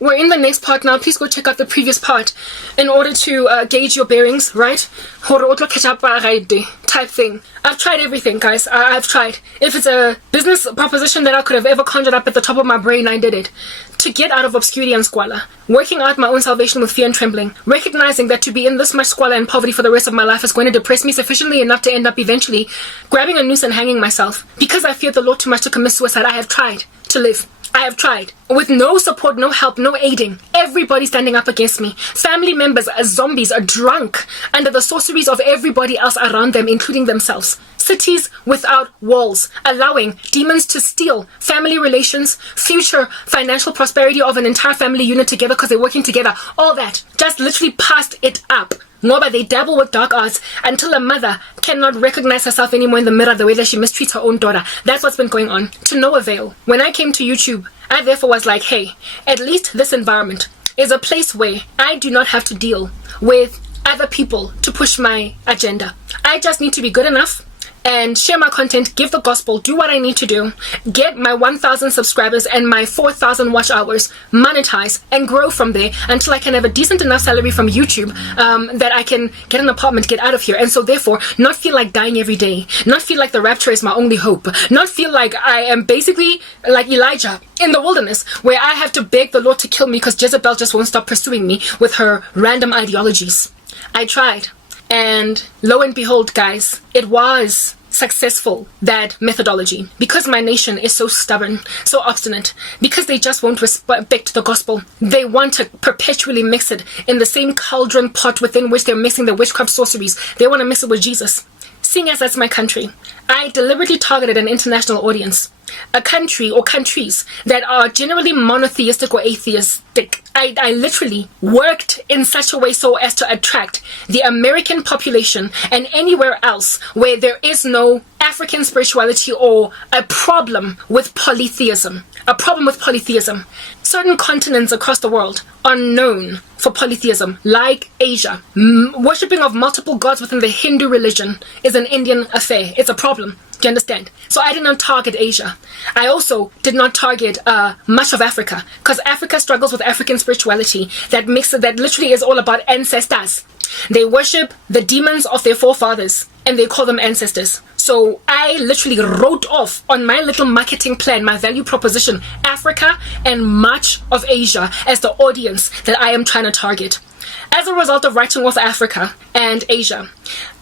we're in the next part now. Please go check out the previous part in order to gauge your bearings, right? Type thing. I've tried everything, guys. I've tried. If it's a business proposition that I could have ever conjured up at the top of my brain, I did it. To get out of obscurity and squalor, working out my own salvation with fear and trembling, recognizing that to be in this much squalor and poverty for the rest of my life is going to depress me sufficiently enough to end up eventually grabbing a noose and hanging myself. Because I fear the Lord too much to commit suicide, I have tried to live. I have tried. With no support, no help, no aiding. Everybody standing up against me. Family members as zombies are drunk under the sorceries of everybody else around them, including themselves. Cities without walls, allowing demons to steal family relations, future financial prosperity of an entire family unit together because they're working together. All that. Just literally passed it up. But they dabble with dark arts until a mother cannot recognize herself anymore in the mirror the way that she mistreats her own daughter. That's what's been going on. To no avail. When I came to YouTube, I therefore was like, hey, at least this environment is a place where I do not have to deal with other people to push my agenda. I just need to be good enough and share my content, give the gospel, do what I need to do, get my 1,000 subscribers and my 4,000 watch hours, monetize, and grow from there until I can have a decent enough salary from YouTube that I can get an apartment, get out of here, and so therefore not feel like dying every day, not feel like the rapture is my only hope, not feel like I am basically like Elijah in the wilderness where I have to beg the Lord to kill me because Jezebel just won't stop pursuing me with her random ideologies. I tried, and lo and behold, guys, it was successful, that methodology, because my nation is so stubborn, so obstinate, because they just won't respect the gospel. They want to perpetually mix it in the same cauldron pot within which they're mixing the witchcraft sorceries. They want to mix it with Jesus. Seeing as that's my country, I deliberately targeted an international audience, a country or countries that are generally monotheistic or atheistic. I literally worked in such a way so as to attract the American population and anywhere else where there is no African spirituality or a problem with polytheism. Certain continents across the world are known for polytheism, like Asia. Worshipping of multiple gods within the Hindu religion is an Indian affair. It's a problem. Do you understand? So I did not target Asia. I also did not target much of Africa, because Africa struggles with African spirituality that literally is all about ancestors. They worship the demons of their forefathers and they call them ancestors. So I literally wrote off on my little marketing plan, my value proposition, Africa and much of Asia as the audience that I am trying to target. As a result of writing off Africa and Asia,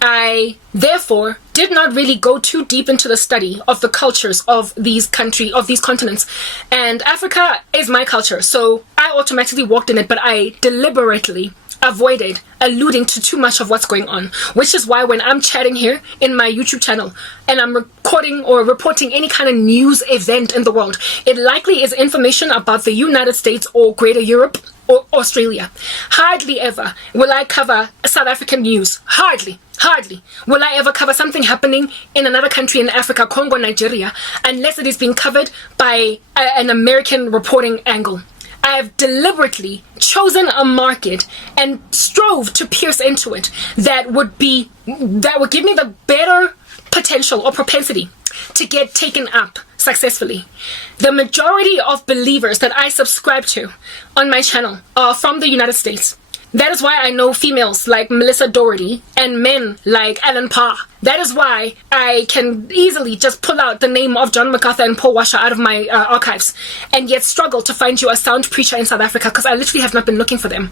I therefore did not really go too deep into the study of the cultures of these continents. And Africa is my culture, so I automatically walked in it, but I deliberately avoided alluding to too much of what's going on, which is why when I'm chatting here in my YouTube channel and I'm recording or reporting any kind of news event in the world, it likely is information about the United States or Greater Europe or Australia. Hardly ever will I cover South African news. Hardly will I ever cover something happening in another country in Africa, Congo, Nigeria, unless it is being covered by an American reporting angle. I have deliberately chosen a market and strove to pierce into it that would give me the better potential or propensity to get taken up successfully. The majority of believers that I subscribe to on my channel are from the United States. That is why I know females like Melissa Doherty and men like Alan Parr. That is why I can easily just pull out the name of John MacArthur and Paul Washer out of my archives and yet struggle to find you a sound preacher in South Africa because I literally have not been looking for them.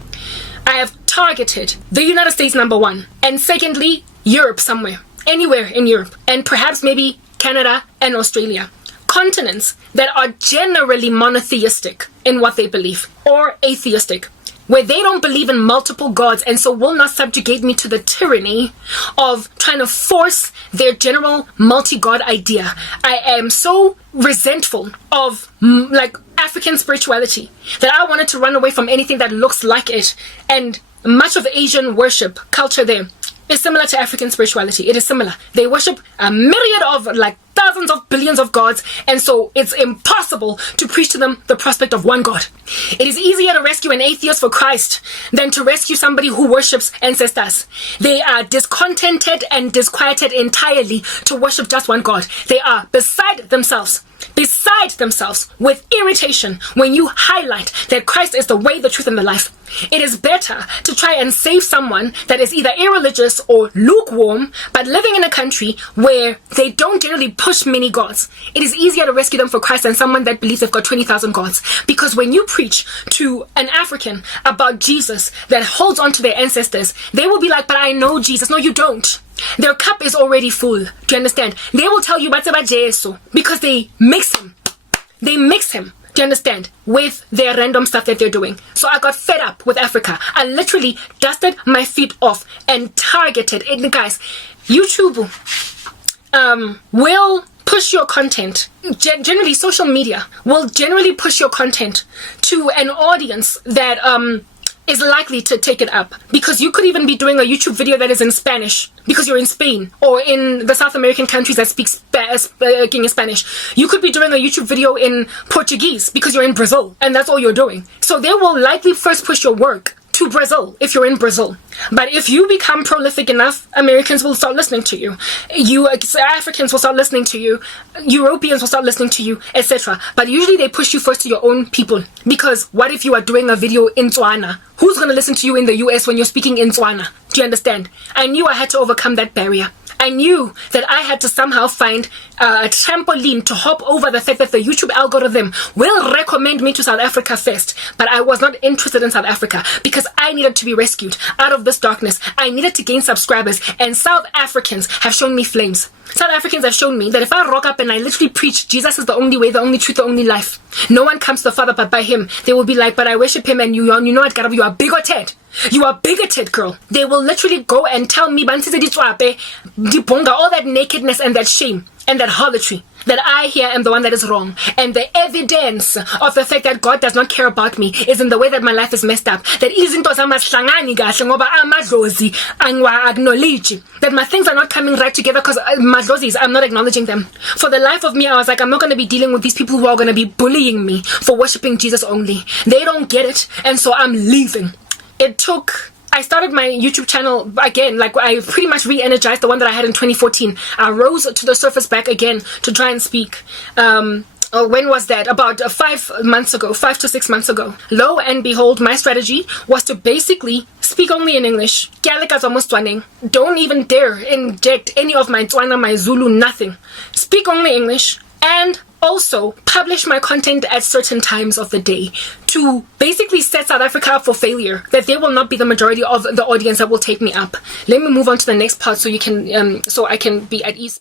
I have targeted the United States, number one, and secondly, Europe somewhere, anywhere in Europe, and perhaps maybe Canada and Australia. Continents that are generally monotheistic in what they believe, or atheistic, where they don't believe in multiple gods and so will not subjugate me to the tyranny of trying to force their general multi-god idea. I am so resentful of African spirituality that I wanted to run away from anything that looks like it. And much of Asian worship culture there is similar to African spirituality. It is similar. They worship a myriad of thousands of billions of gods, and so it's impossible to preach to them the prospect of one God. It is easier to rescue an atheist for Christ than to rescue somebody who worships ancestors. They are discontented and disquieted entirely to worship just one God. They are beside themselves beside themselves with irritation when you highlight that Christ is the way, the truth, and the life. It is better to try and save someone that is either irreligious or lukewarm, but living in a country where they don't generally push many gods. It is easier to rescue them for Christ than someone that believes they've got 20,000 gods. Because when you preach to an African about Jesus that holds on to their ancestors, they will be like, but I know Jesus. No, you don't. Their cup is already full. Do you understand? They will tell you about Jesus because they mix him. They mix him. Do you understand? With their random stuff that they're doing. So I got fed up with Africa. I literally dusted my feet off and targeted it. And guys, YouTube will push your content. Generally, social media will generally push your content to an audience that is likely to take it up, because you could even be doing a YouTube video that is in Spanish because you're in Spain, or in the South American countries that speak Spanish. You could be doing a YouTube video in Portuguese because you're in Brazil and that's all you're doing. So they will likely first push your work to Brazil if you're in Brazil. But if you become prolific enough, Americans will start listening to you. Africans will start listening to you. Europeans will start listening to you, etc. But usually they push you first to your own people. Because what if you are doing a video in Tswana? Who's going to listen to you in the US when you're speaking in Tswana? Do you understand? I knew I had to overcome that barrier. I knew that I had to somehow find a trampoline to hop over the fact that the YouTube algorithm will recommend me to South Africa first. But I was not interested in South Africa because I needed to be rescued out of this darkness. I needed to gain subscribers, and South Africans have shown me flames. South Africans have shown me that if I rock up and I literally preach Jesus is the only way, the only truth, the only life, no one comes to the Father but by him, they will be like, but I worship him, and you know what, you are bigoted. You are bigoted, girl. They will literally go and tell me all that nakedness and that shame and that harlotry, that I here am the one that is wrong. And the evidence of the fact that God does not care about me is in the way that my life is messed up. That acknowledge that my things are not coming right together because I'm not acknowledging them. For the life of me, I was like, I'm not going to be dealing with these people who are going to be bullying me for worshiping Jesus only. They don't get it, and so I'm leaving. I started my YouTube channel again, like I pretty much re-energized the one that I had in 2014. I rose to the surface back again to try and speak. When was that? About 5 to 6 months ago. Lo and behold, my strategy was to basically speak only in English. Don't even dare inject any of my Tswana, my Zulu, nothing. Speak only English, and also publish my content at certain times of the day to basically set South Africa up for failure, that they will not be the majority of the audience that will take me up. Let me move on to the next part so I can be at ease.